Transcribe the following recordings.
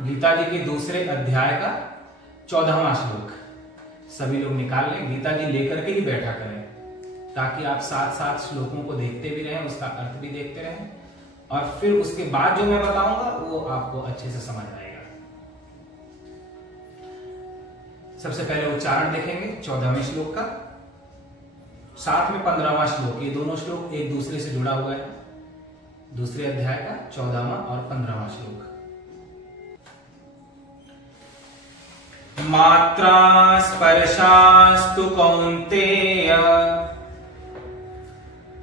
गीता जी के दूसरे अध्याय का 14वां श्लोक सभी लोग निकाल लें, गीता जी लेकर के ही बैठा करें ताकि आप साथ साथ श्लोकों को देखते भी रहें, उसका अर्थ भी देखते रहें और फिर उसके बाद जो मैं बताऊंगा वो आपको अच्छे से समझ आएगा। सबसे पहले उच्चारण देखेंगे 14वें श्लोक का, साथ में 15वां श्लोक। ये दोनों श्लोक एक दूसरे से जुड़ा हुआ है। दूसरे अध्याय का 14वां और 15वां श्लोक। मात्रा स्पर्शास्तु कौन्तेय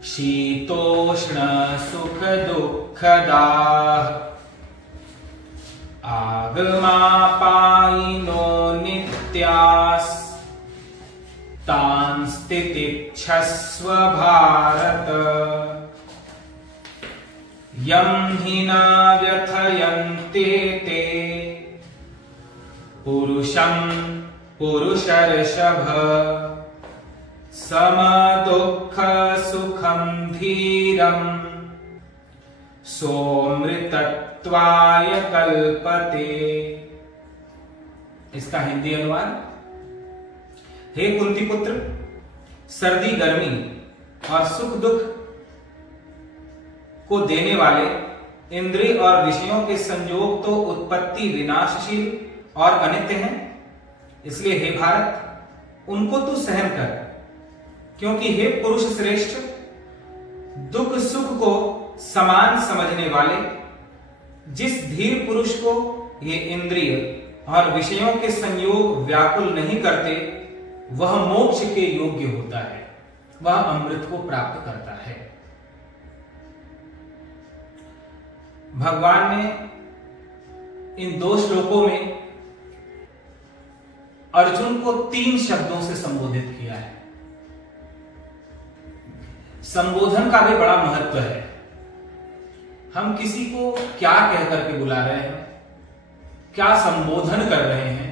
शीतोष्ण सुख दुःखदाः आगमापायिनो नित्यास् तान् स्थितिच्छस्व भारत यं हि न व्यथयन्ते ते पुरुषं पुरुषर्षभ समदुःख सुखं धीरं सोमृतत्वाय कल्पते। इसका हिंदी अनुवाद, हे कुंती पुत्र, सर्दी गर्मी और सुख दुख को देने वाले इंद्रिय और विषयों के संयोग तो उत्पत्ति विनाशशील और अनित्य हैं, इसलिए हे भारत उनको तू सहन कर, क्योंकि हे पुरुष श्रेष्ठ, दुख सुख को समान समझने वाले जिस धीर पुरुष को ये इंद्रिय और विषयों के संयोग व्याकुल नहीं करते वह मोक्ष के योग्य होता है, वह अमृत को प्राप्त करता है। भगवान ने इन दो श्लोकों में अर्जुन को 3 शब्दों से संबोधित किया है। संबोधन का भी बड़ा महत्व है। हम किसी को क्या कह करके बुला रहे हैं, क्या संबोधन कर रहे हैं,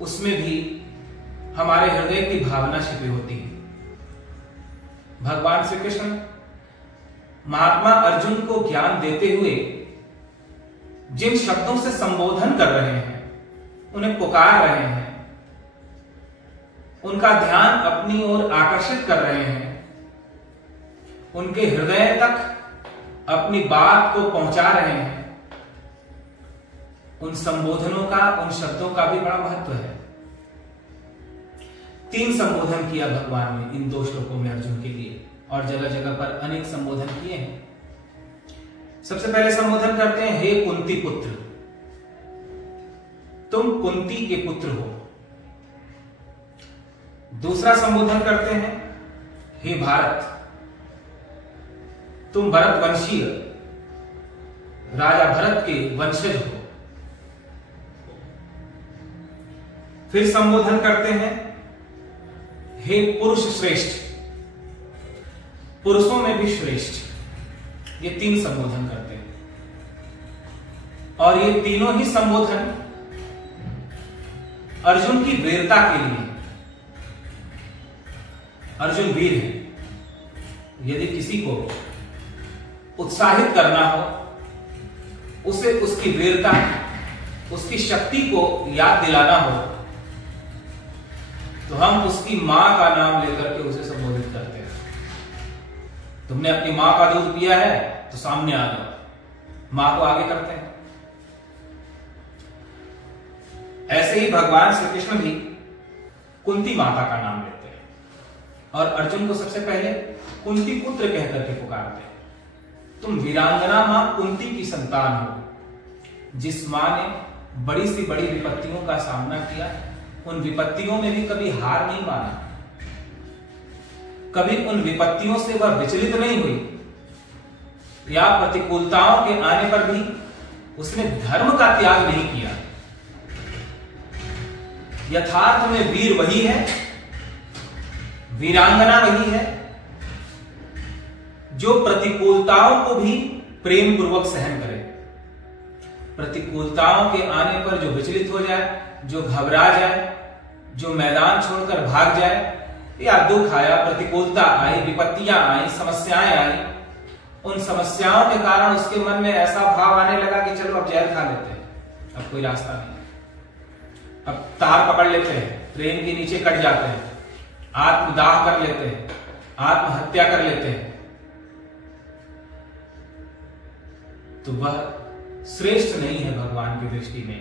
उसमें भी हमारे हृदय की भावना छिपी होती है। भगवान श्री कृष्ण महात्मा अर्जुन को ज्ञान देते हुए जिन शब्दों से संबोधन कर रहे हैं, उन्हें पुकार रहे हैं, उनका ध्यान अपनी ओर आकर्षित कर रहे हैं, उनके हृदय तक अपनी बात को पहुंचा रहे हैं, उन संबोधनों का, उन शब्दं का भी बड़ा महत्व है। 3 संबोधन किया भगवान ने इन 2 श्लोकों में अर्जुन के लिए, और जगह जगह पर अनेक संबोधन किए हैं। सबसे पहले संबोधन करते हैं, हे कुंती पुत्र, तुम कुंती के पुत्र हो। दूसरा संबोधन करते हैं, हे भारत, तुम भरत वंशीय राजा भरत के वंशज हो। फिर संबोधन करते हैं, हे पुरुष श्रेष्ठ, पुरुषों में भी श्रेष्ठ। ये 3 संबोधन करते हैं और ये तीनों ही संबोधन अर्जुन की वीरता के लिए। अर्जुन वीर है। यदि किसी को उत्साहित करना हो, उसे उसकी वीरता, उसकी शक्ति को याद दिलाना हो, तो हम उसकी मां का नाम लेकर के उसे संबोधित करते हैं। तुमने अपनी मां का दूध पिया है तो सामने आ जाओ, मां को आगे करते हैं। ऐसे ही भगवान श्री कृष्ण भी कुंती माता का नाम लेते हैं और अर्जुन को सबसे पहले कुंती पुत्र कहकर के पुकारते हैं। तुम वीरांगना मां कुंती की संतान हो, जिस मां ने बड़ी सी बड़ी विपत्तियों का सामना किया, उन विपत्तियों में भी कभी हार नहीं माना, कभी उन विपत्तियों से वह विचलित नहीं हुई, या प्रतिकूलताओं के आने पर भी उसने धर्म का त्याग नहीं किया। यथार्थ में वीर वही है, वीरांगना वही है जो प्रतिकूलताओं को भी प्रेम पूर्वक सहन करे। प्रतिकूलताओं के आने पर जो विचलित हो जाए, जो घबरा जाए, जो मैदान छोड़कर भाग जाए, या दुख आया, प्रतिकूलता आई, विपत्तियां आई, समस्याएं आई, उन समस्याओं के कारण उसके मन में ऐसा भाव आने लगा कि चलो अब जहर खा लेते हैं, अब कोई रास्ता नहीं। अब तार पकड़ लेते हैं, ट्रेन के नीचे कट जाते हैं, आत्मदाह कर लेते हैं, आत्महत्या कर लेते हैं, तो वह श्रेष्ठ नहीं है भगवान की दृष्टि में।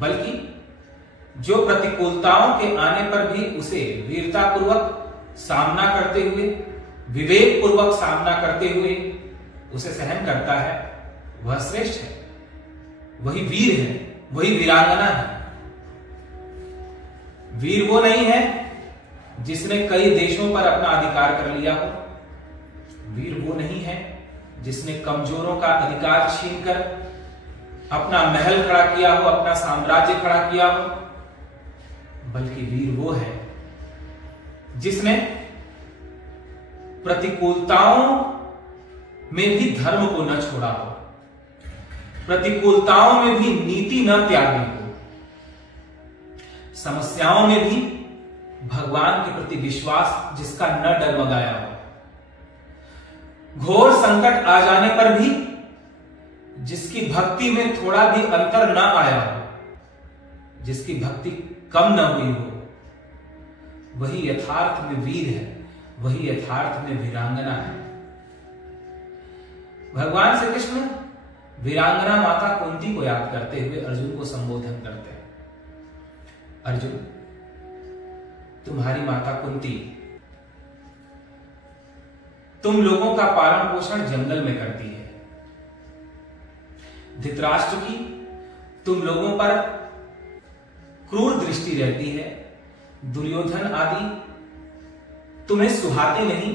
बल्कि जो प्रतिकूलताओं के आने पर भी उसे वीरतापूर्वक सामना करते हुए, विवेक पूर्वक सामना करते हुए उसे सहन करता है, वह श्रेष्ठ है, वही वीर है, वही वीरांगना है। वीर वो नहीं है जिसने कई देशों पर अपना अधिकार कर लिया हो, वीर वो नहीं है जिसने कमजोरों का अधिकार छीनकर अपना महल खड़ा किया हो, अपना साम्राज्य खड़ा किया हो, बल्कि वीर वो है जिसने प्रतिकूलताओं में भी धर्म को न छोड़ा हो, प्रतिकूलताओं में भी नीति न त्यागी हो, समस्याओं में भी भगवान के प्रति विश्वास जिसका न डगमगाया हो, घोर संकट आ जाने पर भी जिसकी भक्ति में थोड़ा भी अंतर न आया हो, जिसकी भक्ति कम न हुई हो, वही यथार्थ में वीर है, वही यथार्थ में वीरांगना है। भगवान श्री कृष्ण वीरांगना माता कुंती को याद करते हुए अर्जुन को संबोधन करते हैं। अर्जुन, तुम्हारी माता कुंती तुम लोगों का पालन पोषण जंगल में करती है। धृतराष्ट्र की तुम लोगों पर क्रूर दृष्टि रहती है, दुर्योधन आदि तुम्हें सुहाते नहीं,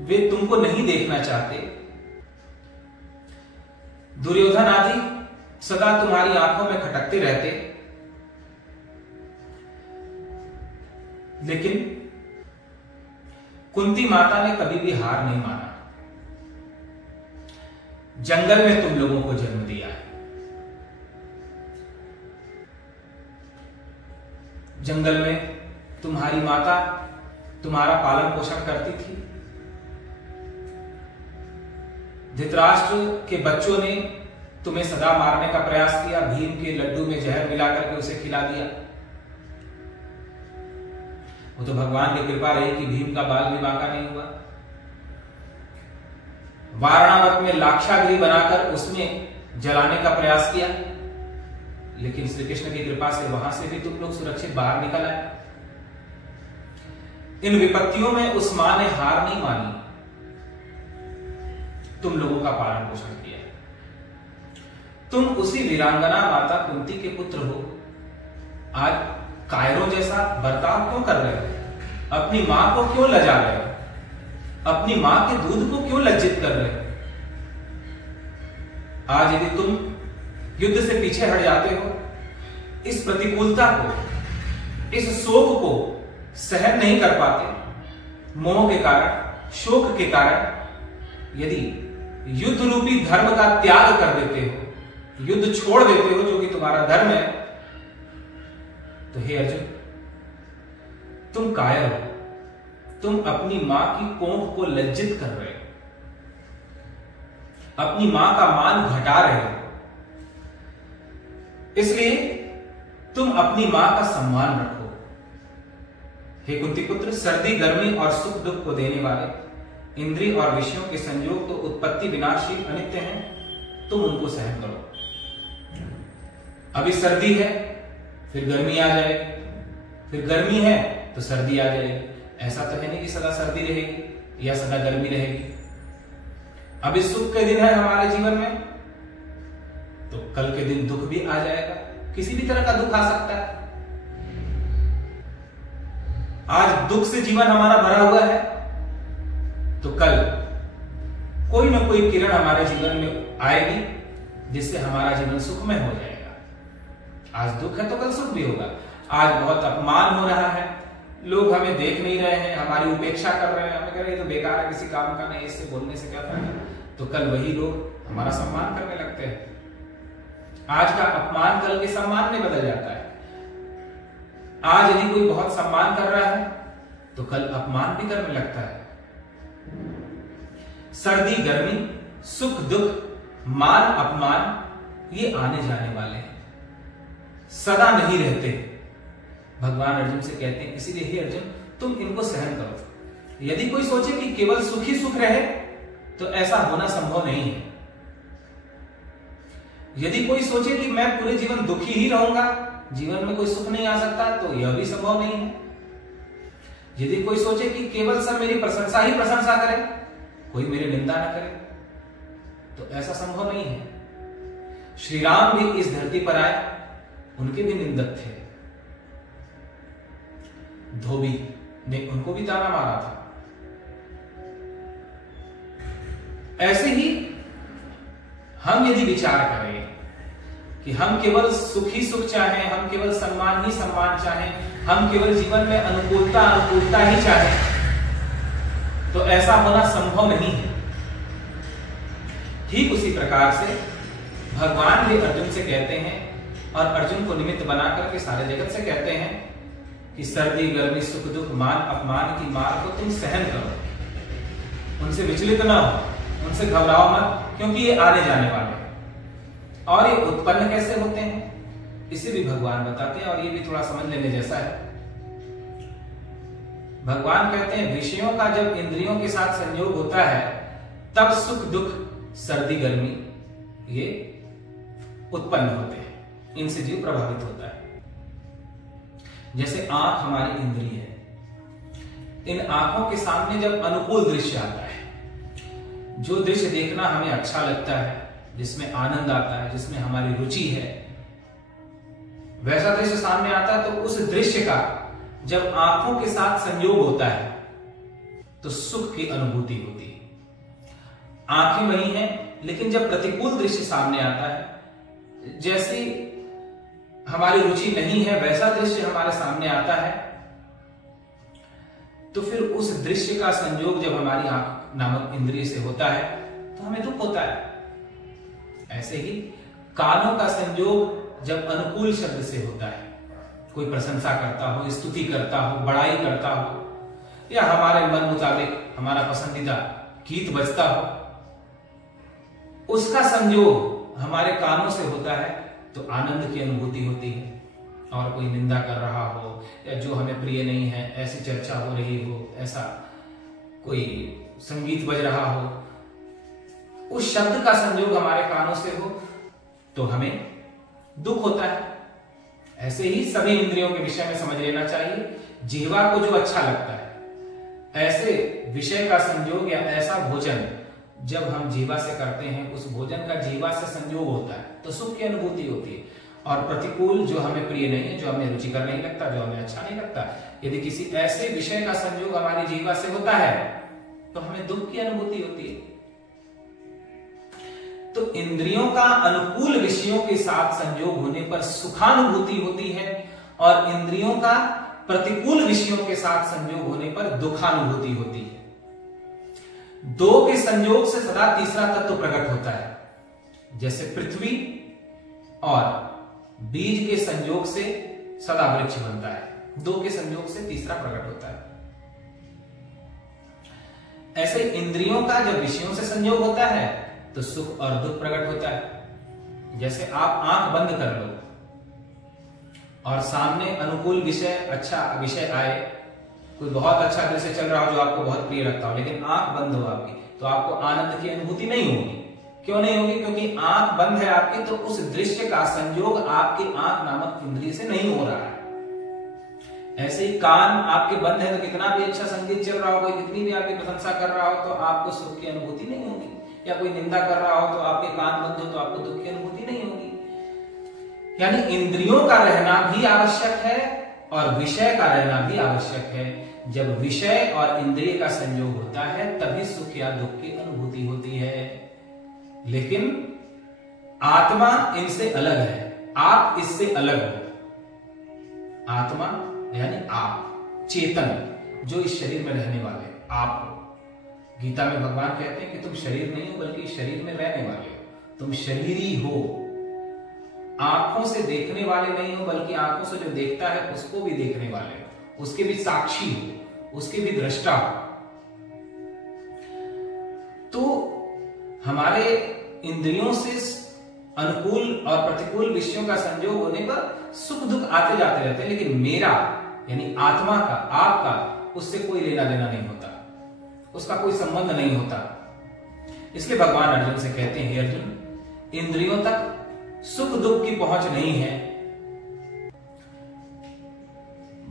वे तुमको नहीं देखना चाहते। दुर्योधन आदि सदा तुम्हारी आंखों में खटकते रहते, लेकिन कुंती माता ने कभी भी हार नहीं माना। जंगल में तुम लोगों को जन्म दिया है, जंगल में तुम्हारी माता तुम्हारा पालन पोषण करती थी। धृतराष्ट्र के बच्चों ने तुम्हें सदा मारने का प्रयास किया, भीम के लड्डू में जहर मिलाकर के उसे खिला दिया। वो तो भगवान की कृपा रही कि भीम का बाल भी बांका नहीं हुआ। वारणावत में लाक्षागृह बनाकर उसमें जलाने का प्रयास किया, लेकिन श्री कृष्ण की कृपा से वहां से भी तुम लोग सुरक्षित बाहर निकल आए। इन विपत्तियों में उस मां ने हार नहीं मानी, तुम लोगों का पालन पोषण किया। तुम उसी वीरांगना माता कुंती के पुत्र हो। आज कायरों जैसा बर्ताव क्यों कर रहे हो? अपनी मां को क्यों लजा रहे हो? अपनी मां के दूध को क्यों लज्जित कर रहे हो? आज यदि तुम युद्ध से पीछे हट जाते हो, इस प्रतिकूलता को, इस शोक को सहन नहीं कर पाते, मोह के कारण, शोक के कारण, यदि युद्ध रूपी धर्म का त्याग कर देते हो, युद्ध छोड़ देते हो जो कि तुम्हारा धर्म है, तो हे अर्जुन, तुम कायर हो, तुम अपनी मां की कोख को लज्जित कर रहे हो, अपनी मां का मान घटा रहे हो। इसलिए तुम अपनी मां का सम्मान रखो। हे कुंती पुत्र, सर्दी, गर्मी और सुख दुख को देने वाले इंद्रिय और विषयों के संयोग तो उत्पत्ति विनाशी अनित्य हैं, तुम उनको सहन करो। अभी सर्दी है, फिर गर्मी आ जाएगी, फिर गर्मी है तो सर्दी आ जाएगी। ऐसा तो है नहीं कि सदा सर्दी रहेगी या सदा गर्मी रहेगी। अभी सुख के दिन है हमारे जीवन में, तो कल के दिन दुख भी आ जाएगा, किसी भी तरह का दुख आ सकता है। आज दुख से जीवन हमारा भरा हुआ है, तो कल कोई ना कोई किरण हमारे जीवन में आएगी जिससे हमारा जीवन सुखमय हो जाएगा। आज दुख है तो कल सुख भी होगा। आज बहुत अपमान हो रहा है, लोग हमें देख नहीं रहे हैं, हमारी उपेक्षा कर रहे हैं, हमें कह रहे हैं ये तो बेकार है, किसी काम का नहीं, इससे बोलने से क्या फायदा, तो कल वही लोग हमारा सम्मान करने लगते हैं। आज का अपमान कल के सम्मान में बदल जाता है। आज यदि कोई बहुत सम्मान कर रहा है तो कल अपमान भी करने लगता है। सर्दी, गर्मी, सुख, दुख मान अपमान ये आने जाने वाले हैं, सदा नहीं रहते। भगवान अर्जुन से कहते हैं, इसीलिए हे अर्जुन तुम इनको सहन करो। यदि कोई सोचे कि केवल सुख ही सुख रहे तो ऐसा होना संभव नहीं है। यदि कोई सोचे कि मैं पूरे जीवन दुखी ही रहूंगा, जीवन में कोई सुख नहीं आ सकता, तो यह भी संभव नहीं है। यदि कोई सोचे कि केवल सब मेरी प्रशंसा ही प्रशंसा करे, कोई मेरी निंदा ना करे, तो ऐसा संभव नहीं है। श्री राम भी इस धरती पर आए, उनके भी निंदक थे। धोबी ने उनको भी ताना मारा था। ऐसे ही हम यदि विचार करें कि हम केवल सुख ही सुख चाहें, हम केवल सम्मान ही सम्मान चाहें, हम केवल जीवन में अनुकूलता ही चाहें, तो ऐसा होना संभव नहीं है। ठीक उसी प्रकार से भगवान भी अर्जुन से कहते हैं और अर्जुन को निमित्त बनाकर के सारे जगत से कहते हैं कि सर्दी गर्मी सुख दुख मान अपमान की मार को तुम सहन करो, उनसे विचलित ना हो, उनसे घबराओ मत, क्योंकि ये आने जाने वाले हैं। और ये उत्पन्न कैसे होते हैं इसे भी भगवान बताते हैं, और ये भी थोड़ा समझ लेने जैसा है। भगवान कहते हैं विषयों का जब इंद्रियों के साथ संयोग होता है तब सुख दुख सर्दी गर्मी ये उत्पन्न होते हैं, इनसे जीव प्रभावित होता है। जैसे आंख हमारी इंद्रिय है, इन आंखों के सामने जब अनुकूल दृश्य आता है, जो दृश्य देखना हमें अच्छा लगता है, जिसमें आनंद आता है, जिसमें हमारी रुचि है, वैसा दृश्य सामने आता है, तो उस दृश्य का जब आंखों के साथ संयोग होता है तो सुख की अनुभूति होती है। आंखें वही हैं, लेकिन जब प्रतिकूल दृश्य सामने आता है, जैसी हमारी रुचि नहीं है वैसा दृश्य हमारे सामने आता है, तो फिर उस दृश्य का संयोग जब हमारी आंख नामक इंद्रिय से होता है तो हमें दुख होता है। ऐसे ही कानों का संयोग जब अनुकूल शब्द से होता है, कोई प्रशंसा करता हो, स्तुति करता हो, बड़ाई करता हो, या हमारे मन मुताबिक हमारा पसंदीदा गीत बजता हो, उसका संयोग हमारे कानों से होता है तो आनंद की अनुभूति होती है। और कोई निंदा कर रहा हो या जो हमें प्रिय नहीं है ऐसी चर्चा हो रही हो, ऐसा कोई संगीत बज रहा हो, उस शब्द का संयोग हमारे कानों से हो तो हमें दुख होता है। ऐसे ही सभी इंद्रियों के विषय में समझ लेना चाहिए। जिह्वा को जो अच्छा लगता है, ऐसे विषय का संयोग या ऐसा भोजन जब हम जीवा से करते हैं, उस भोजन का जीवा से संयोग होता है तो सुख की अनुभूति होती है। और प्रतिकूल जो हमें प्रिय नहीं है, जो हमें रुचिकर नहीं लगता, जो हमें अच्छा नहीं लगता, यदि किसी ऐसे विषय का संयोग हमारी जीवा से होता है तो हमें दुख की अनुभूति होती है। तो इंद्रियों का अनुकूल विषयों के साथ संयोग होने पर सुखानुभूति होती है, और इंद्रियों का प्रतिकूल विषयों के साथ संयोग होने पर दुखानुभूति होती है। दो के संयोग से सदा तीसरा तत्व प्रकट होता है। जैसे पृथ्वी और बीज के संयोग से सदा वृक्ष बनता है, दो के संयोग से तीसरा प्रकट होता है। ऐसे इंद्रियों का जब विषयों से संयोग होता है तो सुख और दुख प्रकट होता है। जैसे आप आंख बंद कर लो और सामने अनुकूल विषय, अच्छा विषय आए, कोई बहुत अच्छा दृश्य चल रहा हो जो आपको बहुत प्रिय लगता हो, लेकिन आंख बंद हो आपकी, तो आपको आनंद की अनुभूति नहीं होगी। क्यों नहीं होगी? क्योंकि आंख बंद है आपकी, तो उस दृश्य का संयोग आपकी आंख नामक इंद्रिय से नहीं हो रहा है। ऐसे ही कान आपके बंद है तो कितना भी अच्छा संगीत चल रहा हो, कोई कितनी भी आपकी प्रशंसा कर रहा हो, तो आपको सुख की अनुभूति नहीं होगी। या कोई निंदा कर रहा हो तो आपके कान बंद हो तो आपको दुख की अनुभूति नहीं होगी। यानी इंद्रियों का रहना भी आवश्यक है और विषय का रहना भी आवश्यक है। जब विषय और इंद्रिय का संयोग होता है तभी सुख या दुख की अनुभूति होती है। लेकिन आत्मा इनसे अलग है, आप इससे अलग हो। आत्मा यानी आप, चेतन, जो इस शरीर में रहने वाले आप हो। गीता में भगवान कहते हैं कि तुम शरीर नहीं हो बल्कि शरीर में रहने वाले हो, तुम शरीरी हो। आंखों से देखने वाले नहीं हो बल्कि आंखों से जो देखता है उसको भी देखने वाले हो, उसके भी साक्षी हो, उसके भी दृष्टा हो। तो हमारे इंद्रियों से अनुकूल और प्रतिकूल विषयों का संयोग होने पर सुख दुख आते जाते रहते हैं, लेकिन मेरा यानी आत्मा का, आपका उससे कोई लेना देना नहीं होता, उसका कोई संबंध नहीं होता। इसलिए भगवान अर्जुन से कहते हैं, हे अर्जुन, इंद्रियों तक सुख दुख की पहुंच नहीं है,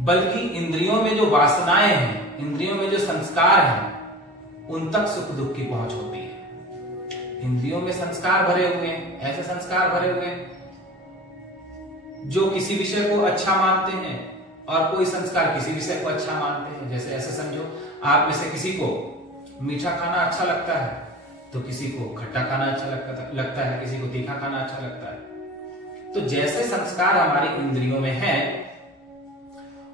बल्कि इंद्रियों में जो वासनाएं हैं, इंद्रियों में जो संस्कार हैं, उन तक सुख दुख की पहुंच होती है। इंद्रियों में संस्कार भरे हुए हैं, ऐसे संस्कार भरे हुए हैं जो किसी विषय को अच्छा मानते हैं, और कोई संस्कार किसी विषय को अच्छा मानते हैं। जैसे ऐसे समझो, आप में से किसी को मीठा खाना अच्छा लगता है, तो किसी को खट्टा खाना अच्छा लगता है, किसी को तीखा खाना अच्छा लगता है। तो जैसे संस्कार हमारी इंद्रियों में है,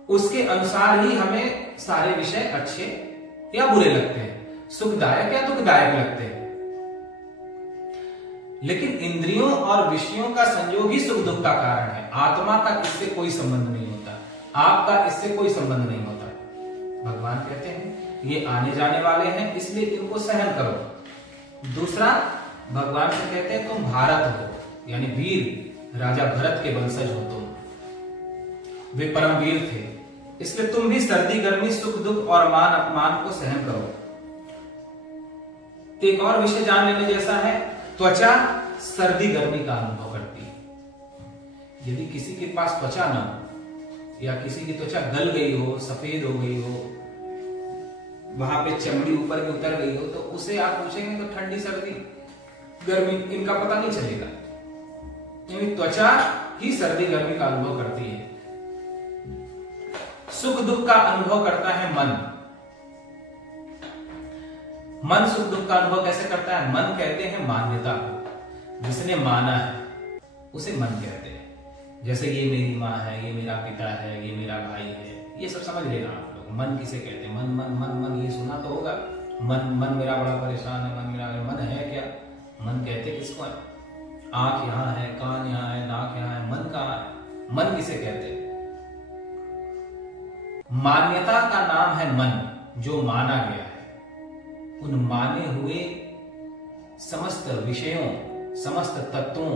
उसके अनुसार ही हमें सारे विषय अच्छे या बुरे लगते हैं, सुखदायक या दुखदायक लगते हैं। लेकिन इंद्रियों और विषयों का संयोग ही सुख दुख का कारण है। आत्मा का इससे कोई संबंध नहीं होता, आपका इससे कोई संबंध नहीं होता। भगवान कहते हैं ये आने जाने वाले हैं, इसलिए इनको सहन करो। दूसरा, भगवान से कहते हैं तुम भारत हो, यानी वीर राजा भरत के वंशज हो तुम, वे परम वीर थे, इसलिए तुम भी सर्दी गर्मी सुख दुख और मान अपमान को सहन करो। एक और विषय जान लेने जैसा है, त्वचा सर्दी गर्मी का अनुभव करती है। यदि किसी के पास त्वचा न हो, या किसी की त्वचा गल गई हो, सफेद हो गई हो, वहां पे चमड़ी ऊपर की उतर गई हो, तो उसे आप पूछेंगे तो ठंडी सर्दी गर्मी इनका पता नहीं चलेगा। यानी त्वचा ही सर्दी गर्मी का अनुभव करती है। सुख दुख का अनुभव करता है मन। मन सुख दुख का अनुभव कैसे करता है? मन कहते हैं मान्यता को, जिसने माना है उसे मन कहते हैं। जैसे ये मेरी माँ है, ये मेरा पिता है, ये मेरा भाई है, ये सब समझ लेना आप लोग। मन किसे कहते हैं? मन मन मन मन, ये सुना तो होगा। मन मन मेरा बड़ा परेशान है, मन मेरा, मन है क्या? मन कहते किसको है? आंख यहाँ है, कान यहाँ है, नाक यहाँ है, मन कहाँ है? मन किसे कहते हैं? मान्यता का नाम है मन, जो माना गया है। उन माने हुए समस्त विषयों, समस्त तत्वों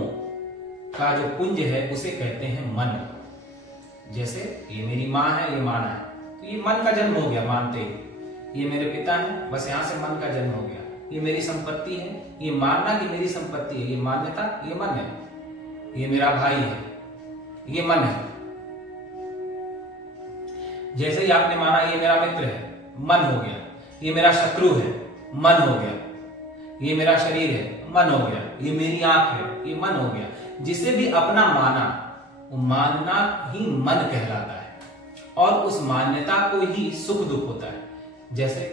का जो पुंज है उसे कहते हैं मन। जैसे ये मेरी माँ है, ये माना है, तो ये मन का जन्म हो गया मानते ही। ये मेरे पिता है, बस यहां से मन का जन्म हो गया। ये मेरी संपत्ति है, ये मानना कि मेरी संपत्ति है, ये मान्यता, ये मन है। ये मेरा भाई है, ये मन है। जैसे ही आपने माना ये मेरा मित्र है, मन हो गया। ये मेरा शत्रु है, मन हो गया। ये मेरा शरीर है, मन हो गया। ये मेरी आंख है, ये मन हो गया। जिसे भी अपना माना, वो मानना ही मन कहलाता है। और उस मान्यता को ही सुख दुख होता है। जैसे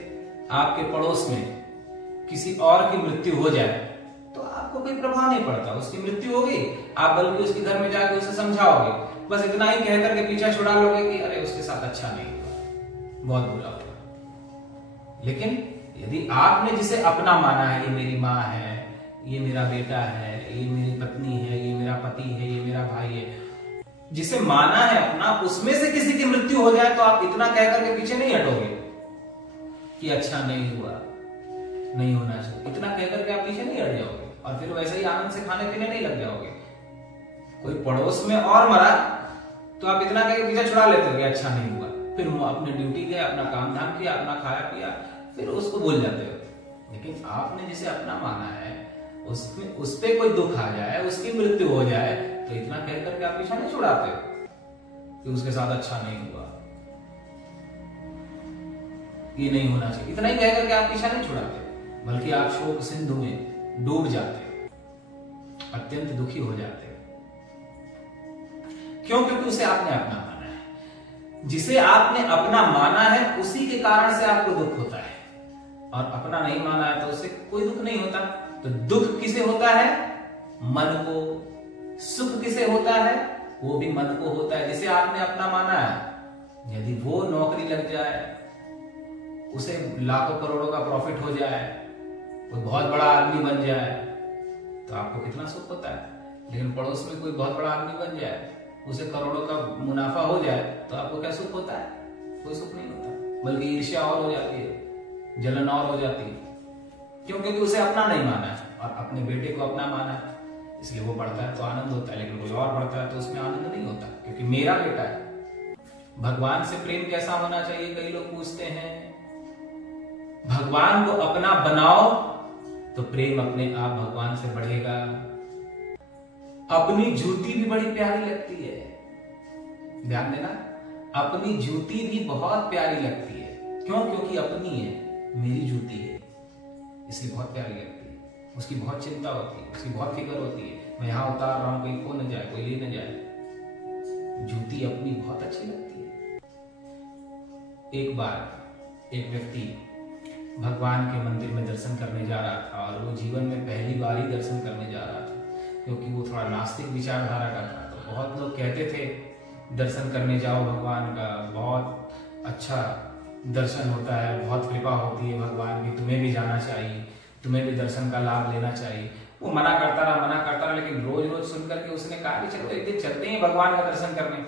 आपके पड़ोस में किसी और की मृत्यु हो जाए तो आपको कोई प्रभाव नहीं पड़ता। उसकी मृत्यु हो गई, आप बल्कि उसके घर में जाकर उसे समझाओगे, बस इतना ही कहकर के पीछा छुड़ा लोगे कि अरे उसके साथ अच्छा नहीं हुआ, बहुत बुरा हुआ। लेकिन यदि आपने जिसे अपना माना है, ये मेरी माँ है, ये मेरा बेटा है, ये मेरी पत्नी है, ये मेरा पति है, ये मेरा भाई है, जिसे माना है अपना, उसमें से किसी की मृत्यु हो जाए तो आप इतना कहकर के पीछे नहीं हटोगे कि अच्छा नहीं हुआ, नहीं होना चाहिए। इतना कहकर के आप पीछे नहीं हट जाओगे और फिर वैसे ही आनंद से खाने पीने नहीं लग जाओगे। कोई पड़ोस में और मरा तो आप इतना कह के पीछे छुड़ा लेते हो, अच्छा नहीं हुआ, फिर वो अपने ड्यूटी गए, अपना काम धाम किया, अपना खाया पिया, फिर उसको भूल जाते हो। लेकिन आपने जिसे अपना माना है, उसमें उस पे कोई दुख आ जाए, उसकी मृत्यु हो जाए, तो इतना कह करके आप पीछा नहीं छुड़ाते हो कि उसके साथ अच्छा नहीं हुआ, ये नहीं होना चाहिए। इतना ही कह करके आप पीछा नहीं छुड़ाते, बल्कि आप शोक सिंधु में डूब जाते हो, अत्यंत दुखी हो जाते हो। क्यों? क्योंकि उसे आपने अपना माना है। जिसे आपने अपना माना है उसी के कारण से आपको दुख होता है, और अपना नहीं माना है तो उससे कोई दुख नहीं होता। तो दुख किसे होता है? मन को। सुख किसे होता है? वो भी मन को होता है, जिसे आपने अपना माना है। यदि वो नौकरी लग जाए, उसे लाखों करोड़ों का प्रॉफिट हो जाए, कोई बहुत बड़ा आदमी बन जाए, तो आपको कितना सुख होता है। लेकिन पड़ोस में कोई बहुत बड़ा आदमी बन जाए, उसे करोड़ों का मुनाफा हो जाए, तो आपको क्या सुख होता है? कोई सुख नहीं होता, बल्कि ईर्ष्या और हो जाती है, जलन और हो जाती है। क्यों? क्योंकि उसे अपना नहीं माना है। और अपने बेटे को अपना माना है, इसलिए वो बढ़ता है तो आनंद होता है, लेकिन कोई और बढ़ता है तो उसमें आनंद नहीं होता, क्योंकि मेरा बेटा है। भगवान से प्रेम कैसा होना चाहिए, कई लोग पूछते हैं। भगवान को अपना बनाओ तो प्रेम अपने आप भगवान से बढ़ेगा। अपनी जूती भी बड़ी प्यारी लगती है, ध्यान देना, अपनी जूती भी बहुत प्यारी लगती है। क्यों? क्योंकि अपनी है, मेरी जूती है, इसलिए बहुत प्यारी लगती है। उसकी बहुत चिंता होती है, उसकी बहुत फिक्र होती है, मैं यहां उतार रहा हूं, कोई खो न जाए, कोई ले न जाए। जूती अपनी बहुत अच्छी लगती है। एक बार एक व्यक्ति भगवान के मंदिर में दर्शन करने जा रहा था, और वो जीवन में पहली बार ही दर्शन करने जा रहा था, क्योंकि वो थोड़ा नास्तिक विचारधारा का था। तो बहुत लोग कहते थे दर्शन करने जाओ भगवान का, बहुत अच्छा दर्शन होता है, बहुत कृपा होती है भगवान की, तुम्हें भी जाना चाहिए, तुम्हें भी दर्शन का लाभ लेना चाहिए। वो मना करता रहा, लेकिन रोज रोज सुन करके उसने कहा कि चलो एक दिन चलते हैं भगवान का दर्शन करने।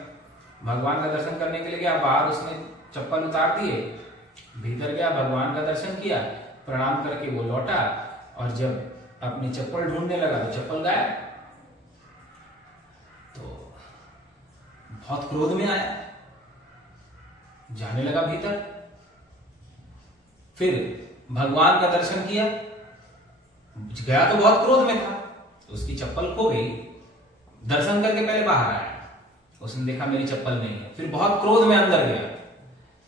भगवान का दर्शन करने के लिए गया, बाहर उसने चप्पल उतार दिए, भीतर गया, भगवान का दर्शन किया, प्रणाम करके वो लौटा, और जब अपनी चप्पल ढूंढने लगा तो चप्पल गायब। तो बहुत क्रोध में आया, जाने लगा भीतर, फिर भगवान का दर्शन किया, गया तो बहुत क्रोध में था, तो उसकी चप्पल खो गई। दर्शन करके पहले बाहर आया, उसने देखा मेरी चप्पल नहीं है, फिर बहुत क्रोध में अंदर गया,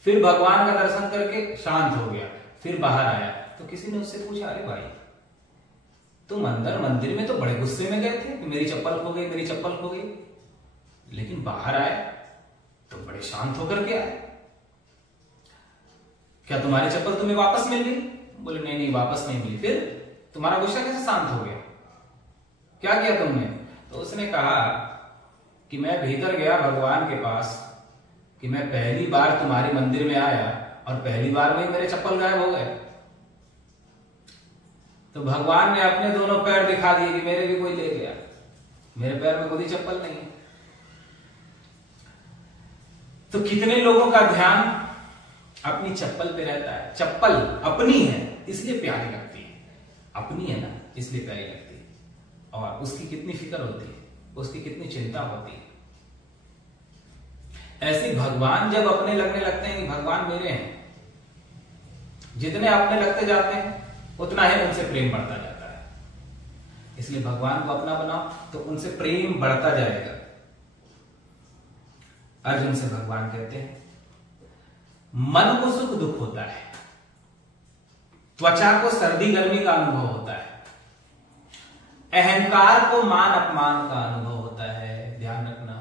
फिर भगवान का दर्शन करके शांत हो गया, फिर बाहर आया। तो किसी ने उससे पूछा, अरे भाई तुम अंदर मंदिर में तो बड़े गुस्से में गए थे कि मेरी चप्पल खो गई, मेरी चप्पल खो गई, लेकिन बाहर आए तो बड़े शांत होकर के आए, क्या तुम्हारी चप्पल तुम्हें वापस मिल गई? बोले नहीं नहीं, वापस नहीं मिली। फिर तुम्हारा गुस्सा कैसे शांत हो गया, क्या किया तुमने? तो उसने कहा कि मैं भीतर गया भगवान के पास, कि मैं पहली बार तुम्हारे मंदिर में आया और पहली बार में मेरे चप्पल गायब हो गए। तो भगवान ने अपने दोनों पैर दिखा दिए कि मेरे भी कोई ले गया, मेरे पैर में खुद ही चप्पल नहीं है। तो कितने लोगों का ध्यान अपनी चप्पल पे रहता है। चप्पल अपनी है इसलिए प्यारी लगती है, अपनी है ना इसलिए प्यारी लगती है, और उसकी कितनी फिक्र होती है, उसकी कितनी चिंता होती है। ऐसे भगवान जब अपने लगने लगते हैं कि भगवान मेरे हैं, जितने अपने लगते जाते हैं उतना ही उनसे प्रेम बढ़ता जाता है। इसलिए भगवान को अपना बनाओ तो उनसे प्रेम बढ़ता जाएगा। अर्जुन से भगवान कहते हैं, मन को सुख दुख होता है, त्वचा को सर्दी गर्मी का अनुभव होता है, अहंकार को मान अपमान का अनुभव होता है। ध्यान रखना,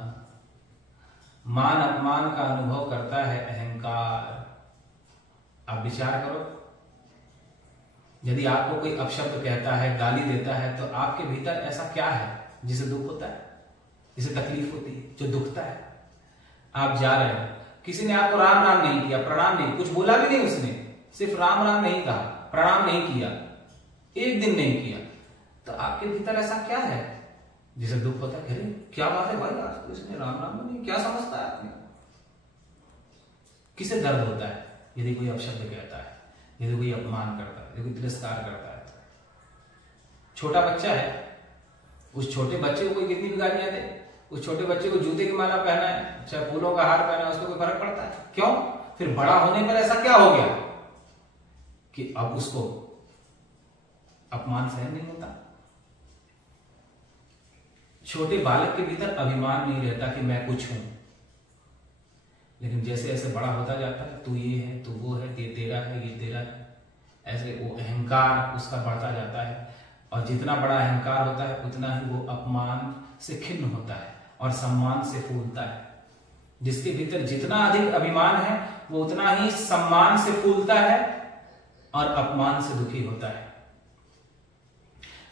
मान अपमान का अनुभव करता है अहंकार। आप विचार करो, यदि आपको कोई अपशब्द कहता है, गाली देता है, तो आपके भीतर ऐसा क्या है जिसे दुख होता है, जिसे तकलीफ होती है, जो दुखता है? आप जा रहे हो, किसी ने आपको राम राम नहीं किया, प्रणाम नहीं, कुछ बोला भी नहीं, उसने सिर्फ राम राम नहीं कहा, प्रणाम नहीं किया, एक दिन नहीं किया, तो आपके भीतर ऐसा क्या है जिसे दुख होता है? अरे क्या बात है भाई, आज तो इसने राम राम नहीं, क्या समझता है आपने? किसे दर्द होता है यदि कोई अपशब्द कहता है, यदि कोई अपमान करता है, यदि कोई तिरस्कार करता है? छोटा बच्चा है, उस छोटे बच्चे को कोई कितनी भी गालियां दे, उस छोटे बच्चे को जूते की माला पहना है, चाहे फूलों का हार पहना है, उसको कोई फर्क पड़ता है? क्यों? फिर बड़ा होने पर ऐसा क्या हो गया कि अब उसको अपमान सहन नहीं होता? छोटे बालक के भीतर अभिमान नहीं रहता कि मैं कुछ हूं, लेकिन जैसे जैसे बड़ा होता जाता है, तू ये है, तू वो है, ये तेरा है, ये तेरा है, ऐसे वो अहंकार उसका बढ़ता जाता है। और जितना बड़ा अहंकार होता है उतना ही वो अपमान से खिन्न होता है और सम्मान से फूलता है। जिसके भीतर जितना अधिक अभिमान है वो उतना ही सम्मान से फूलता है और अपमान से दुखी होता है।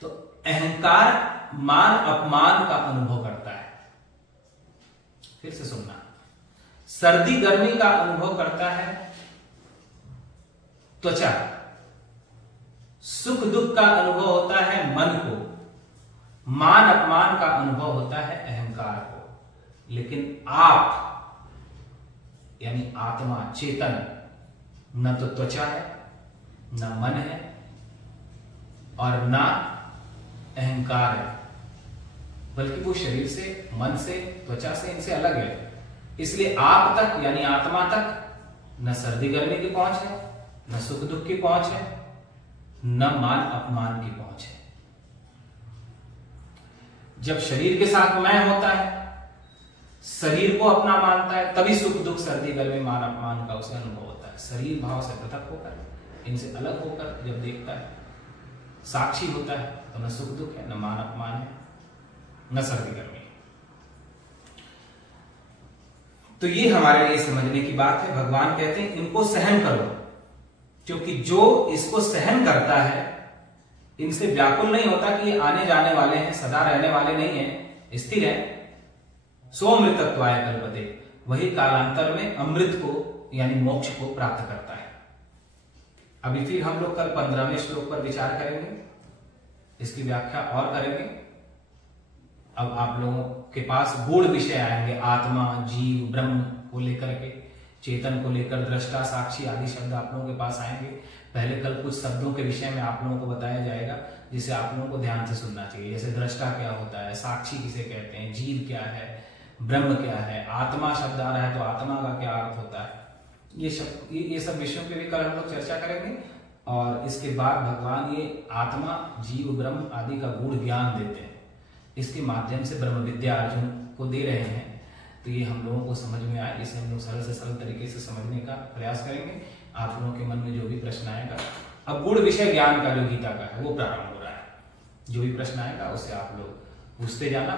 तो अहंकार मान अपमान का अनुभव करता है। फिर से सुनना, सर्दी गर्मी का अनुभव करता है त्वचा, सुख दुख का अनुभव होता है मन को, मान अपमान का अनुभव होता है अहंकार को। लेकिन आप यानी आत्मा चेतन न तो त्वचा है, न मन है और न अहंकार है, बल्कि वो शरीर से, मन से, त्वचा से, इनसे अलग है। इसलिए आप तक यानी आत्मा तक न सर्दी गर्मी की पहुंच है, न सुख दुख की पहुंच है, न मान अपमान की पहुंच है। जब शरीर के साथ मैं होता है, शरीर को अपना मानता है, तभी सुख दुख सर्दी गर्मी मान अपमान का उसे अनुभव होता है। शरीर भाव से पृथक होकर, इनसे अलग होकर जब देखता है, साक्षी होता है, तो न सुख दुख है, न मान अपमान है, न सर्दी गर्मी। तो ये हमारे लिए समझने की बात है। भगवान कहते हैं इनको सहन करो, क्योंकि जो इसको सहन करता है, इनसे व्याकुल नहीं होता कि ये आने जाने वाले हैं, सदा रहने वाले नहीं है, स्थिर है। सोमृतत्वाय कल्पते, वही कालांतर में अमृत को यानी मोक्ष को प्राप्त करता है। अभी फिर हम लोग कल 15वें श्लोक पर विचार करेंगे, इसकी व्याख्या और करेंगे। अब आप लोगों के पास गूढ़ विषय आएंगे, आत्मा, जीव, ब्रह्म को लेकर के, चेतन को लेकर दृष्टा, साक्षी आदि शब्द आप लोगों के पास आएंगे। पहले कल कुछ शब्दों के विषय में आप लोगों को बताया जाएगा, जिसे आप लोगों को ध्यान से सुनना चाहिए। जैसे दृष्टा क्या होता है, साक्षी किसे कहते हैं, जीव क्या है, ब्रह्म क्या है, आत्मा शब्द आ रहा है तो आत्मा का क्या अर्थ होता है, ये सब विषयों पे भी कल हम लोग चर्चा करेंगे। और इसके बाद भगवान ये आत्मा, जीव, ब्रह्म आदि का गूढ़ ज्ञान देते हैं। इसके माध्यम से ब्रह्म विद्या अर्जुन को दे रहे हैं, तो ये हम लोगों को समझ में आए, इसे हम लोग सरल से सरल तरीके से समझने का प्रयास करेंगे। आप लोगों के मन में जो भी प्रश्न आएगा, अब गूढ़ विषय ज्ञान का जो गीता का है वो प्रारंभ हो रहा है, जो भी प्रश्न आएगा उसे आप लोग पूछते जाना।